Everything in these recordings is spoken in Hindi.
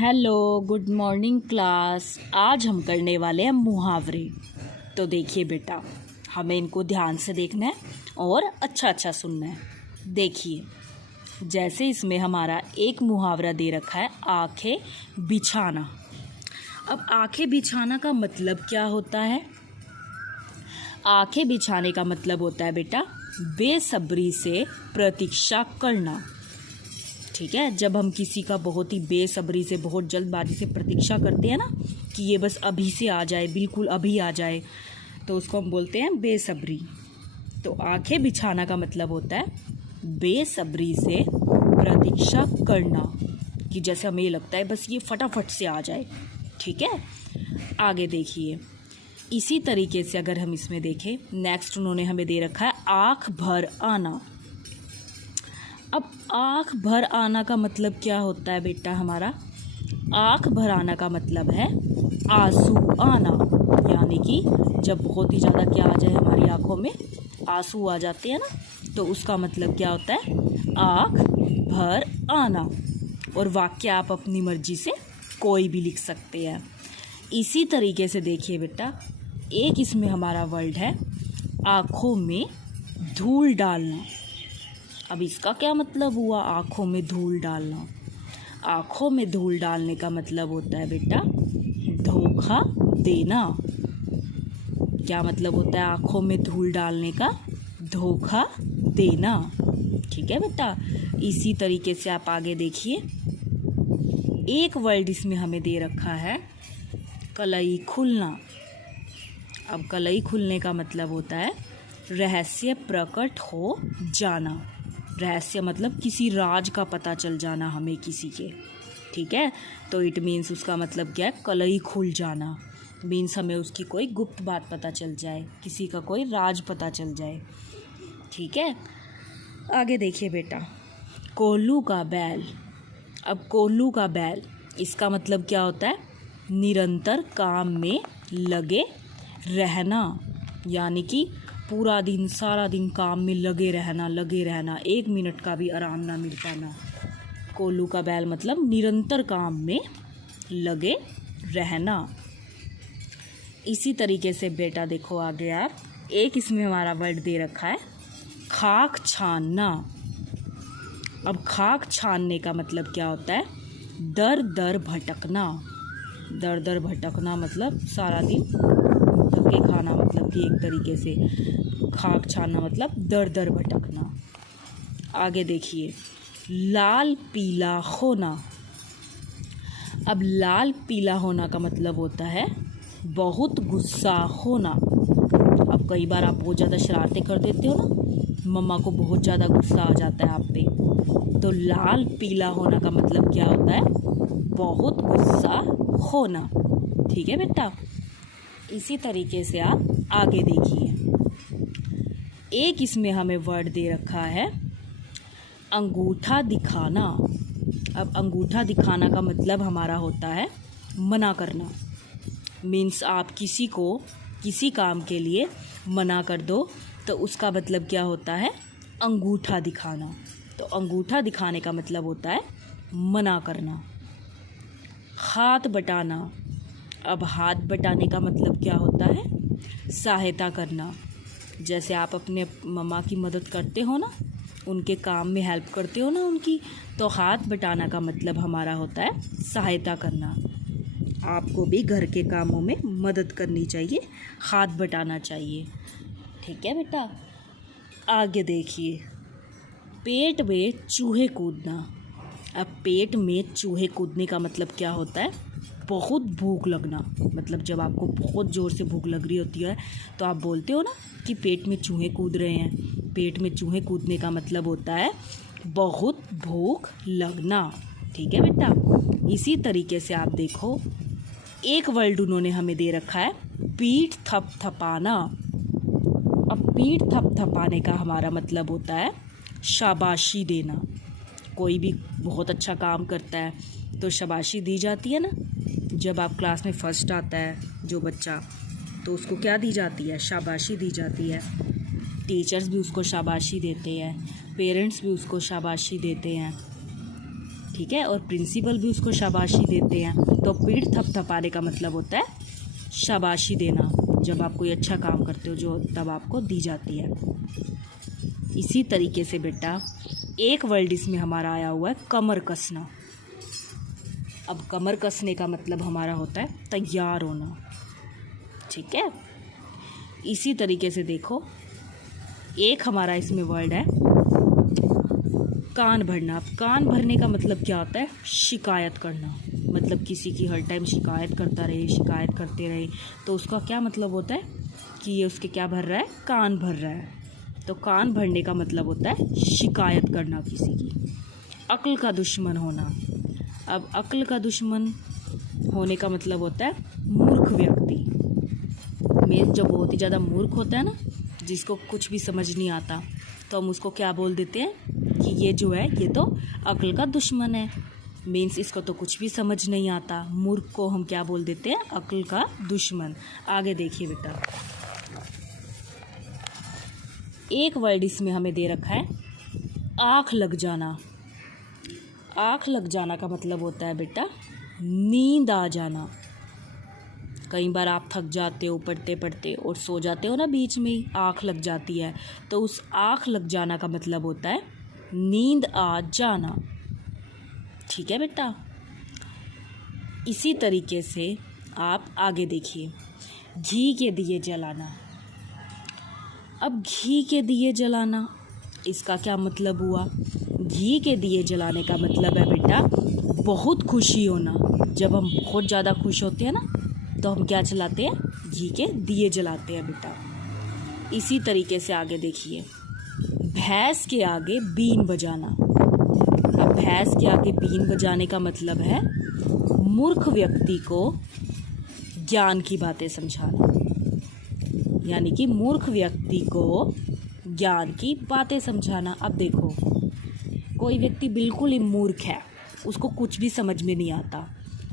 Hello, good morning class. आज हम करने वाले हैं मुहावरे। तो देखिए बेटा, हमें इनको ध्यान से देखना है और अच्छा अच्छा सुनना है। देखिए, जैसे इसमें हमारा एक मुहावरा दे रखा है, आंखें बिछाना। अब आंखें बिछाना का मतलब क्या होता है? आंखें बिछाने का मतलब होता है बेटा बेसब्री से प्रतीक्षा करना। ठीक है, जब हम किसी का बहुत ही बेसब्री से, बहुत जल्दबाजी से प्रतीक्षा करते हैं ना कि ये बस अभी से आ जाए, बिल्कुल अभी आ जाए, तो उसको हम बोलते हैं बेसब्री। तो आंखें बिछाना का मतलब होता है बेसब्री से प्रतीक्षा करना, कि जैसे हमें ये लगता है बस ये फटाफट से आ जाए। ठीक है, आगे देखिए। इसी तरीके से अगर हम इसमें देखें, नेक्स्ट उन्होंने हमें दे रखा है आँख भर आना। अब आँख भर आना का मतलब क्या होता है बेटा? हमारा आँख भर आना का मतलब है आंसू आना, यानी कि जब बहुत ही ज़्यादा क्या आ जाए, हमारी आँखों में आंसू आ जाते हैं ना, तो उसका मतलब क्या होता है? आँख भर आना। और वाक्य आप अपनी मर्जी से कोई भी लिख सकते हैं। इसी तरीके से देखिए बेटा, एक इसमें हमारा वर्ड है आँखों में धूल डालना। अब इसका क्या मतलब हुआ? आँखों में धूल डालना। आँखों में धूल डालने का मतलब होता है बेटा धोखा देना। क्या मतलब होता है आँखों में धूल डालने का? धोखा देना। ठीक है बेटा, इसी तरीके से आप आगे देखिए। एक वर्ड इसमें हमें दे रखा है कलई खुलना। अब कलई खुलने का मतलब होता है रहस्य प्रकट हो जाना। रहस्य मतलब किसी राज का पता चल जाना हमें किसी के। ठीक है, तो इट मीन्स उसका मतलब क्या है? कलई खुल जाना मीन्स हमें उसकी कोई गुप्त बात पता चल जाए, किसी का कोई राज पता चल जाए। ठीक है, आगे देखिए बेटा, कोल्लू का बैल। अब कोल्लू का बैल, इसका मतलब क्या होता है? निरंतर काम में लगे रहना, यानी कि पूरा दिन, सारा दिन काम में लगे रहना, एक मिनट का भी आराम ना मिल पाना। कोल्लू का बैल मतलब निरंतर काम में लगे रहना। इसी तरीके से बेटा देखो आगे आप, एक इसमें हमारा वर्ड दे रखा है खाक छानना। अब खाक छानने का मतलब क्या होता है? दर दर भटकना। दर दर भटकना मतलब सारा दिन धक्के खाना, मतलब कि एक तरीके से खाक छानना मतलब दर दर भटकना। आगे देखिए, लाल पीला होना। अब लाल पीला होना का मतलब होता है बहुत गुस्सा होना। अब कई बार आप बहुत ज़्यादा शरारतें कर देते हो ना, मम्मा को बहुत ज़्यादा गुस्सा आ जाता है आप पे, तो लाल पीला होना का मतलब क्या होता है? बहुत गुस्सा होना। ठीक है बेटा, इसी तरीके से आप आगे देखिए। एक इसमें हमें वर्ड दे रखा है अंगूठा दिखाना। अब अंगूठा दिखाना का मतलब हमारा होता है मना करना। मीन्स आप किसी को किसी काम के लिए मना कर दो, तो उसका मतलब क्या होता है? अंगूठा दिखाना। तो अंगूठा दिखाने का मतलब होता है मना करना। हाथ बटाना। अब हाथ बटाने का मतलब क्या होता है? सहायता करना। जैसे आप अपने मम्मा की मदद करते हो ना, उनके काम में हेल्प करते हो ना उनकी, तो हाथ बटाना का मतलब हमारा होता है सहायता करना। आपको भी घर के कामों में मदद करनी चाहिए, हाथ बटाना चाहिए। ठीक है बेटा, आगे देखिए, पेट में चूहे कूदना। अब पेट में चूहे कूदने का मतलब क्या होता है? बहुत भूख लगना। मतलब जब आपको बहुत ज़ोर से भूख लग रही होती है, तो आप बोलते हो ना कि पेट में चूहे कूद रहे हैं। पेट में चूहे कूदने का मतलब होता है बहुत भूख लगना। ठीक है बेटा, इसी तरीके से आप देखो, एक वर्ड उन्होंने हमें दे रखा है पीठ थपथपाना। अब पीठ थपथपाने का हमारा मतलब होता है शाबाशी देना। कोई भी बहुत अच्छा काम करता है तो शाबाशी दी जाती है ना। जब आप क्लास में फर्स्ट आता है जो बच्चा, तो उसको क्या दी जाती है? शाबाशी दी जाती है। टीचर्स भी उसको शाबाशी देते हैं, पेरेंट्स भी उसको शाबाशी देते हैं। ठीक है, और प्रिंसिपल भी उसको शाबाशी देते हैं। तो पीठ थपथपाने का मतलब होता है शाबाशी देना, जब आप कोई अच्छा काम करते हो जो तब आपको दी जाती है। इसी तरीके से बेटा एक वर्ड इसमें हमारा आया हुआ है कमर कसना। अब कमर कसने का मतलब हमारा होता है तैयार होना, ठीक है। इसी तरीके से देखो एक हमारा इसमें वर्ड है कान भरना। अब कान भरने का मतलब क्या होता है? शिकायत करना, मतलब किसी की हर टाइम शिकायत करता रहे, शिकायत करते रहे, तो उसका क्या मतलब होता है कि ये उसके क्या भर रहा है? कान भर रहा है। तो कान भरने का मतलब होता है शिकायत करना किसी की। अक्ल का दुश्मन होना। अब अक्ल का दुश्मन होने का मतलब होता है मूर्ख व्यक्ति। में जो बहुत ही ज़्यादा मूर्ख होता है ना, जिसको कुछ भी समझ नहीं आता, तो हम उसको क्या बोल देते हैं कि ये जो है ये तो अक्ल का दुश्मन है। मीन्स इसको तो कुछ भी समझ नहीं आता। मूर्ख को हम क्या बोल देते हैं? अक्ल का दुश्मन। आगे देखिए बेटा, एक वर्ड इसमें हमें दे रखा है आँख लग जाना। आँख लग जाना का मतलब होता है बेटा नींद आ जाना। कई बार आप थक जाते हो पढ़ते पढ़ते और सो जाते हो ना, बीच में ही आँख लग जाती है, तो उस आँख लग जाना का मतलब होता है नींद आ जाना, ठीक है बेटा। इसी तरीके से आप आगे देखिए, घी के दिए जलाना। अब घी के दिए जलाना, इसका क्या मतलब हुआ? घी के दिए जलाने का मतलब है बेटा बहुत खुशी होना। जब हम बहुत ज़्यादा खुश होते हैं ना, तो हम क्या जलाते हैं? घी के दिए जलाते हैं बेटा। इसी तरीके से आगे देखिए, भैंस के आगे बीन बजाना। अब भैंस के आगे बीन बजाने का मतलब है मूर्ख व्यक्ति को ज्ञान की बातें समझाना, यानी कि मूर्ख व्यक्ति को ज्ञान की बातें समझाना। अब देखो कोई व्यक्ति बिल्कुल ही मूर्ख है, उसको कुछ भी समझ में नहीं आता,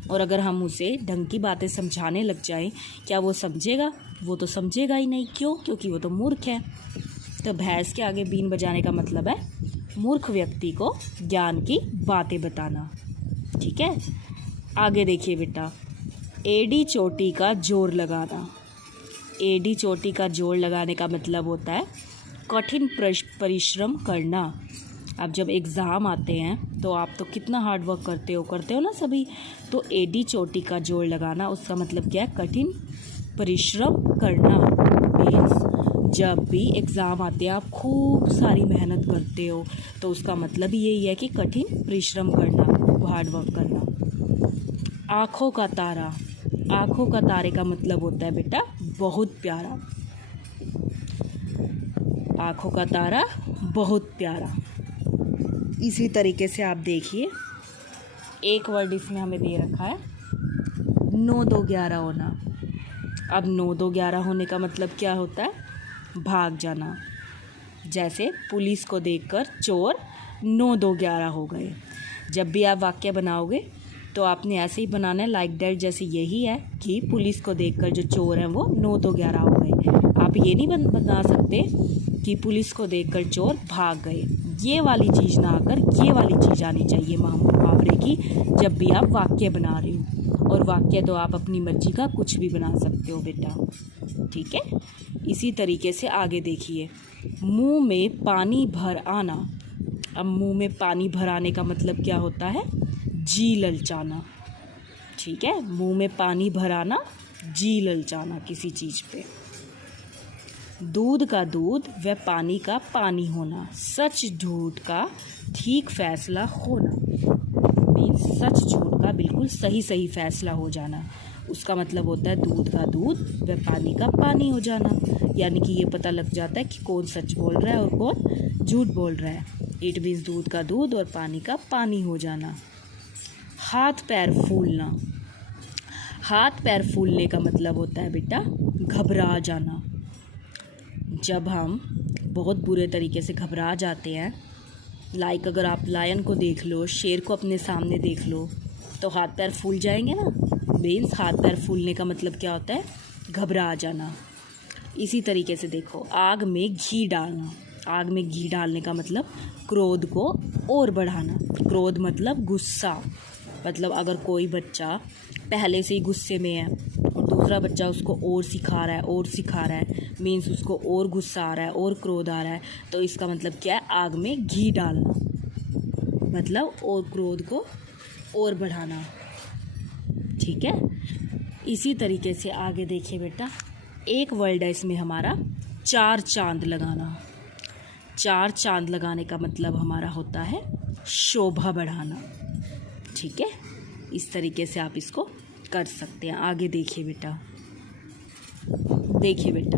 और अगर हम उसे ढंग की बातें समझाने लग जाएं, क्या वो समझेगा? वो तो समझेगा ही नहीं। क्यों? क्योंकि वो तो मूर्ख है। तो भैंस के आगे बीन बजाने का मतलब है मूर्ख व्यक्ति को ज्ञान की बातें बताना, ठीक है। आगे देखिए बेटा, एड़ी चोटी का जोर लगाना। एड़ी चोटी का जोर लगाने का मतलब होता है कठिन परिश्रम करना। अब जब एग्ज़ाम आते हैं तो आप तो कितना हार्ड वर्क करते हो ना सभी। तो एडी चोटी का जोड़ लगाना, उसका मतलब क्या है? कठिन परिश्रम करना। मीन्स जब भी एग्ज़ाम आते हैं आप खूब सारी मेहनत करते हो, तो उसका मतलब ही यही है कि कठिन परिश्रम करना, खूब हार्ड वर्क करना। आँखों का तारा। आँखों का तारे का मतलब होता है बेटा बहुत प्यारा। आँखों का तारा बहुत प्यारा। इसी तरीके से आप देखिए, एक वर्ड इसमें हमें दे रखा है 9-2-11 होना। अब 9-2-11 होने का मतलब क्या होता है? भाग जाना। जैसे पुलिस को देखकर चोर 9-2-11 हो गए। जब भी आप वाक्य बनाओगे तो आपने ऐसे ही बनाना है लाइक दैट, जैसे यही है कि पुलिस को देखकर जो चोर हैं वो 9-2-11 हो गए। आप ये नहीं बना सकते कि पुलिस को देखकर चोर भाग गए। ये वाली चीज़ ना आकर ये वाली चीज़ आनी चाहिए मुहावरे की, जब भी आप वाक्य बना रहे हो। और वाक्य तो आप अपनी मर्जी का कुछ भी बना सकते हो बेटा, ठीक है। इसी तरीके से आगे देखिए, मुंह में पानी भर आना। अब मुंह में पानी भर आने का मतलब क्या होता है? जी ललचाना, ठीक है। मुंह में पानी भर आना, जी ललचाना किसी चीज़ पे। दूध का दूध व पानी का पानी होना। सच झूठ का ठीक फैसला होना। मीन्स सच झूठ का बिल्कुल सही सही फैसला हो जाना। उसका मतलब होता है दूध का दूध व पानी का पानी हो जाना, यानी कि ये पता लग जाता है कि कौन सच बोल रहा है और कौन झूठ बोल रहा है। इट मीन्स दूध का दूध और पानी का पानी हो जाना। हाथ पैर फूलना। हाथ पैर फूलने का मतलब होता है बेटा घबरा जाना। जब हम बहुत बुरे तरीके से घबरा जाते हैं, लाइक अगर आप लायन को देख लो, शेर को अपने सामने देख लो, तो हाथ पैर फूल जाएंगे ना। मीन्स हाथ पैर फूलने का मतलब क्या होता है? घबरा जाना। इसी तरीके से देखो, आग में घी डालना। आग में घी डालने का मतलब क्रोध को और बढ़ाना। क्रोध मतलब गुस्सा, मतलब अगर कोई बच्चा पहले से ही गुस्से में है और दूसरा बच्चा उसको और सिखा रहा है मीन्स उसको और गुस्सा आ रहा है और क्रोध आ रहा है, तो इसका मतलब क्या है, आग में घी डालना, मतलब और क्रोध को और बढ़ाना। ठीक है, इसी तरीके से आगे देखिए बेटा, एक वर्ड है इसमें हमारा 4 चांद लगाना। 4 चांद लगाने का मतलब हमारा होता है शोभा बढ़ाना। ठीक है, इस तरीके से आप इसको कर सकते हैं। आगे देखिए बेटा, देखिए बेटा,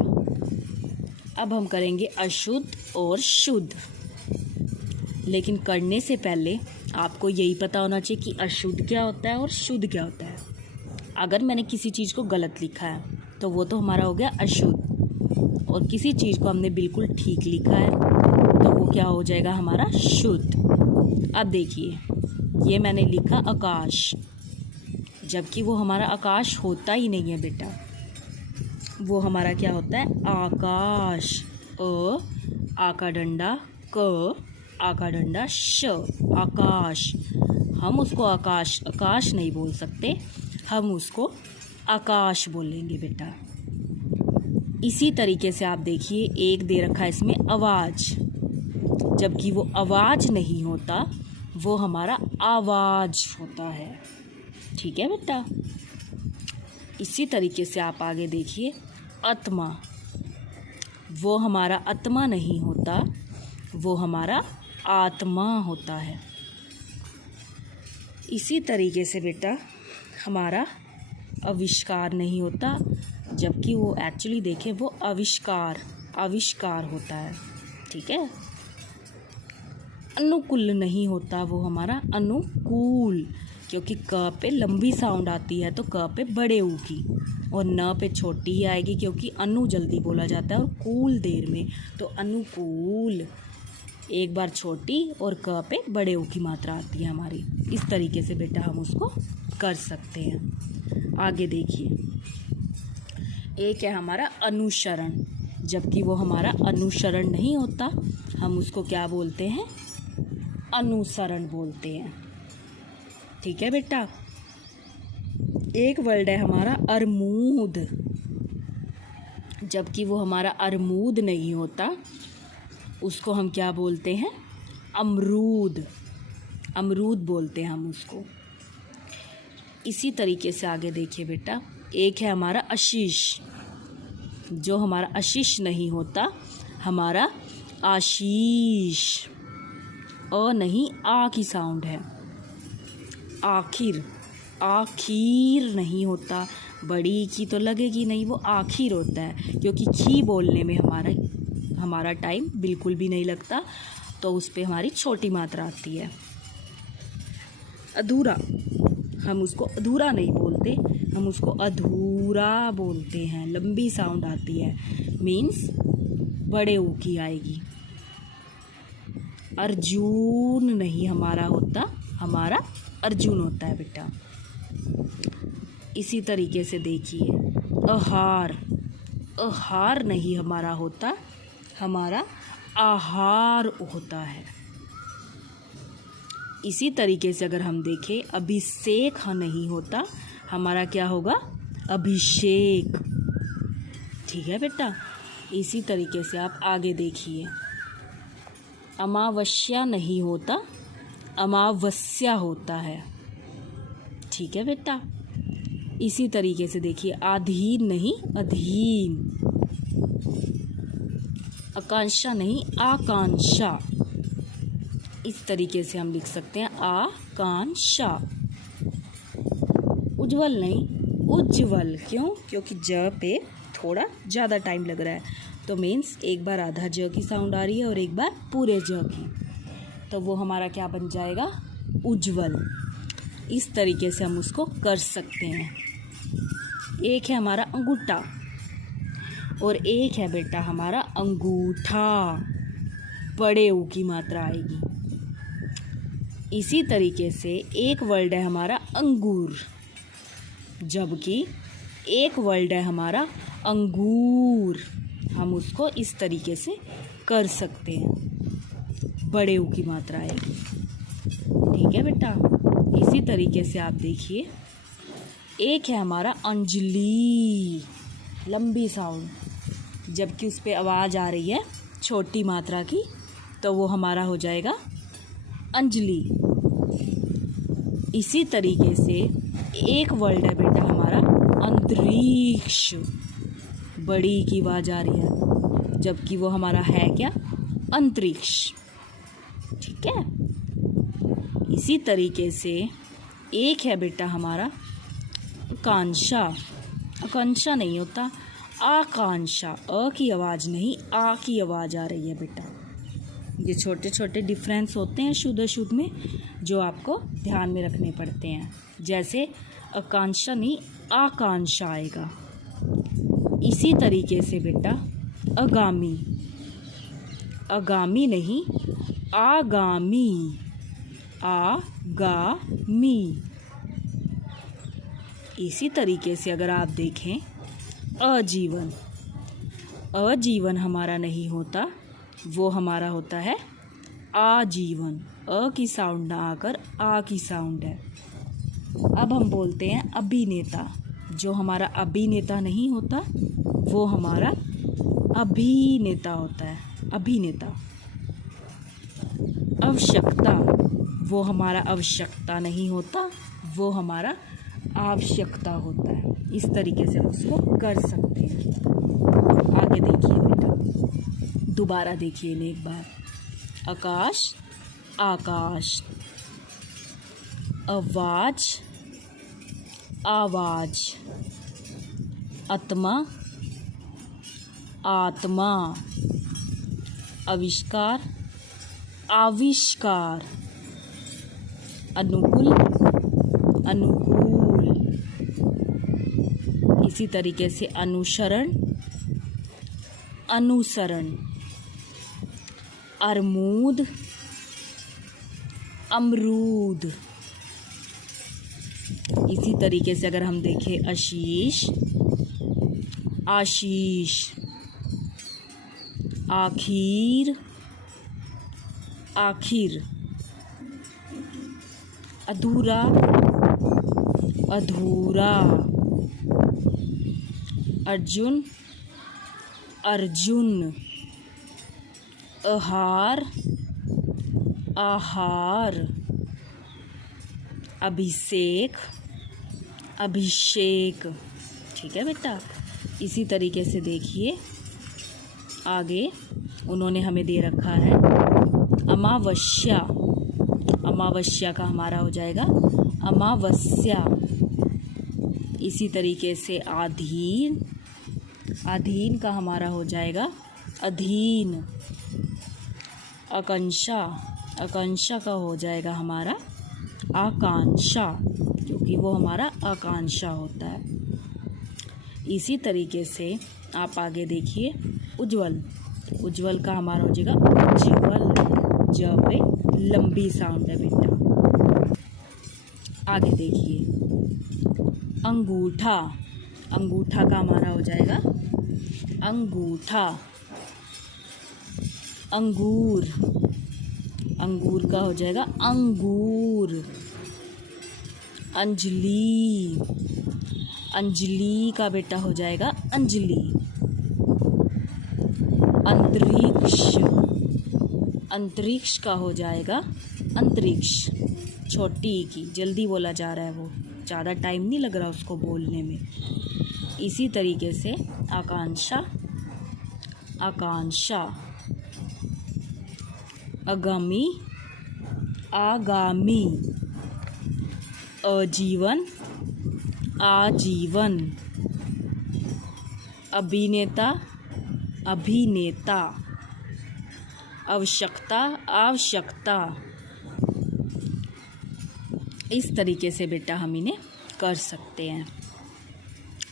अब हम करेंगे अशुद्ध और शुद्ध, लेकिन करने से पहले आपको यही पता होना चाहिए कि अशुद्ध क्या होता है और शुद्ध क्या होता है। अगर मैंने किसी चीज़ को गलत लिखा है तो वो तो हमारा हो गया अशुद्ध, और किसी चीज़ को हमने बिल्कुल ठीक लिखा है तो वो क्या हो जाएगा, हमारा शुद्ध। अब देखिए, ये मैंने लिखा आकाश, जबकि वो हमारा आकाश होता ही नहीं है बेटा, वो हमारा क्या होता है, आकाश। आका डंडा क, आका डंडा श, आकाश। हम उसको आकाश नहीं बोल सकते, हम उसको आकाश बोलेंगे बेटा। इसी तरीके से आप देखिए, एक दे रखा है इसमें आवाज़, जबकि वो आवाज़ नहीं होता, वो हमारा आवाज़ होता है। ठीक है बेटा, इसी तरीके से आप आगे देखिए, आत्मा, वो हमारा आत्मा नहीं होता, वो हमारा आत्मा होता है। इसी तरीके से बेटा, हमारा आविष्कार नहीं होता, जबकि वो एक्चुअली देखें वो आविष्कार होता है। ठीक है, अनुकूल नहीं होता, वो हमारा अनुकूल, क्योंकि क पे लंबी साउंड आती है तो क पे बड़े ऊ की, और न पे छोटी ही आएगी, क्योंकि अनु जल्दी बोला जाता है और कूल देर में, तो अनुकूल एक बार छोटी और क पे बड़े ऊ की मात्रा आती है हमारी। इस तरीके से बेटा हम उसको कर सकते हैं। आगे देखिए, एक है हमारा अनुसरण, जबकि वो हमारा अनुसरण नहीं होता, हम उसको क्या बोलते हैं, अनुसरण बोलते हैं। ठीक है बेटा, एक वर्ड है हमारा अरमूद, जबकि वो हमारा अरमूद नहीं होता, उसको हम क्या बोलते हैं, अमरूद, अमरूद बोलते हैं हम उसको। इसी तरीके से आगे देखिए बेटा, एक है हमारा आशीष, जो हमारा आशीष नहीं होता, हमारा आशीष। नहीं, आ की साउंड है। आखिर, आखिर नहीं होता, बड़ी की तो लगेगी नहीं, वो आखिर होता है, क्योंकि खी बोलने में हमारा टाइम बिल्कुल भी नहीं लगता, तो उस पर हमारी छोटी मात्रा आती है। अधूरा, हम उसको अधूरा नहीं बोलते, हम उसको अधूरा बोलते हैं, लंबी साउंड आती है, मीन्स बड़े ऊ की आएगी। अर्जुन नहीं हमारा होता, हमारा अर्जुन होता है बेटा। इसी तरीके से देखिए, आहार, आहार नहीं हमारा होता, हमारा आहार होता है। इसी तरीके से अगर हम देखें, अभिषेक नहीं होता, हमारा क्या होगा, अभिषेक। ठीक है बेटा, इसी तरीके से आप आगे देखिए, अमावस्या नहीं होता, अमावस्या होता है। ठीक है बेटा, इसी तरीके से देखिए, अधीन नहीं, अधीन। आकांक्षा नहीं, आकांक्षा। इस तरीके से हम लिख सकते हैं, आकांक्षा। उज्जवल नहीं, उज्जवल। क्यों? क्योंकि ज पे थोड़ा ज़्यादा टाइम लग रहा है, तो मीन्स एक बार आधा ज की साउंड आ रही है और एक बार पूरे ज की, तो वो हमारा क्या बन जाएगा, उज्जवल। इस तरीके से हम उसको कर सकते हैं। एक है हमारा अंगूठा और एक है बेटा हमारा अंगूठा, बड़े ऊ की मात्रा आएगी। इसी तरीके से एक वर्ड है हमारा अंगूर, जबकि एक वर्ड है हमारा अंगूर, हम उसको इस तरीके से कर सकते हैं, बड़े ऊ की मात्रा आएगी। ठीक है बेटा। इसी तरीके से आप देखिए, एक है हमारा अंजलि, लंबी साउंड, जबकि उस पर आवाज़ आ रही है छोटी मात्रा की, तो वो हमारा हो जाएगा अंजलि। इसी तरीके से एक वर्ड है बेटा हमारा अंतरिक्ष, बड़ी की आवाज़ आ रही है, जबकि वो हमारा है क्या, अंतरिक्ष। ठीक है। इसी तरीके से एक है बेटा हमारा आकांक्षा, आकांक्षा नहीं होता, आकांक्षा, अ की आवाज़ नहीं, आ की आवाज़ आ रही है बेटा। ये छोटे छोटे डिफरेंस होते हैं शुद्ध अशुद्ध में, जो आपको ध्यान में रखने पड़ते हैं। जैसे आकांक्षा नहीं, आकांक्षा आएगा। इसी तरीके से बेटा आगामी, आगामी नहीं, आगामी, आगामी। इसी तरीके से अगर आप देखें अजीवन, अजीवन हमारा नहीं होता, वो हमारा होता है आजीवन। अ की साउंड ना आकर आ की साउंड है। अब हम बोलते हैं अभिनेता, जो हमारा अभिनेता नहीं होता, वो हमारा अभिनेता होता है, अभिनेता। आवश्यकता, वो हमारा आवश्यकता नहीं होता, वो हमारा आवश्यकता होता है। इस तरीके से हम उसको कर सकते हैं। आगे देखिए बेटा, दोबारा देखिए इन्हें एक बार। आकाश, आकाश, आवाज, आवाज, आत्मा, आत्मा, आविष्कार, आविष्कार, अनुकूल, अनुकूल। इसी तरीके से अनुसरण, अनुसरण, अरमूद, अमरूद। इसी तरीके से अगर हम देखें आशीष, आशीष, आखिर, आखिर, अधूरा, अधूरा, अर्जुन, अर्जुन, आहार, आहार, अभिषेक, अभिषेक। ठीक है बेटा। इसी तरीके से देखिए आगे उन्होंने हमें दे रखा है अमावस्या, अमावस्या का हमारा हो जाएगा अमावस्या। इसी तरीके से अधीन, अधीन का हमारा हो जाएगा अधीन। आकांक्षा, आकांक्षा का हो जाएगा हमारा आकांक्षा, क्योंकि वो हमारा आकांक्षा होता है। इसी तरीके से आप आगे देखिए उज्ज्वल, उज्ज्वल का हमारा हो जाएगा उज्ज्वल, जब पे लंबी साउंड है बेटा। आगे देखिए अंगूठा, अंगूठा का हमारा हो जाएगा अंगूठा। अंगूर, अंगूर का हो जाएगा अंगूर। अंजलि, अंजलि का बेटा हो जाएगा अंजलि। अंतरिक्ष, अंतरिक्ष का हो जाएगा अंतरिक्ष। छोटी की, जल्दी बोला जा रहा है, वो ज़्यादा टाइम नहीं लग रहा उसको बोलने में। इसी तरीके से आकांक्षा, आकांक्षा, आगामी, आगामी, आजीवन, आजीवन, अभिनेता, अभिनेता, आवश्यकता, आवश्यकता। इस तरीके से बेटा हम इन्हें कर सकते हैं।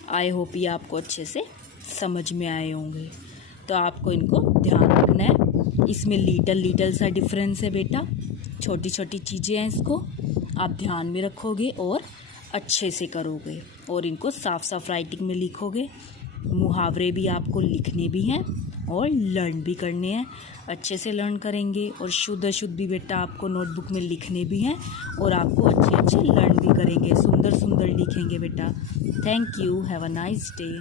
आई होप ये आपको अच्छे से समझ में आए होंगे। तो आपको इनको ध्यान रखना है। इसमें लिटल सा डिफरेंस है बेटा, छोटी छोटी चीज़ें हैं, इसको आप ध्यान में रखोगे और अच्छे से करोगे और इनको साफ साफ राइटिंग में लिखोगे। मुहावरे भी आपको लिखने भी हैं और लर्न भी करने हैं। अच्छे से लर्न करेंगे और शुद्ध अशुद्ध भी बेटा आपको नोटबुक में लिखने भी हैं और आपको अच्छे अच्छे लर्न भी करेंगे, सुंदर सुंदर लिखेंगे बेटा। Thank you, have a nice day.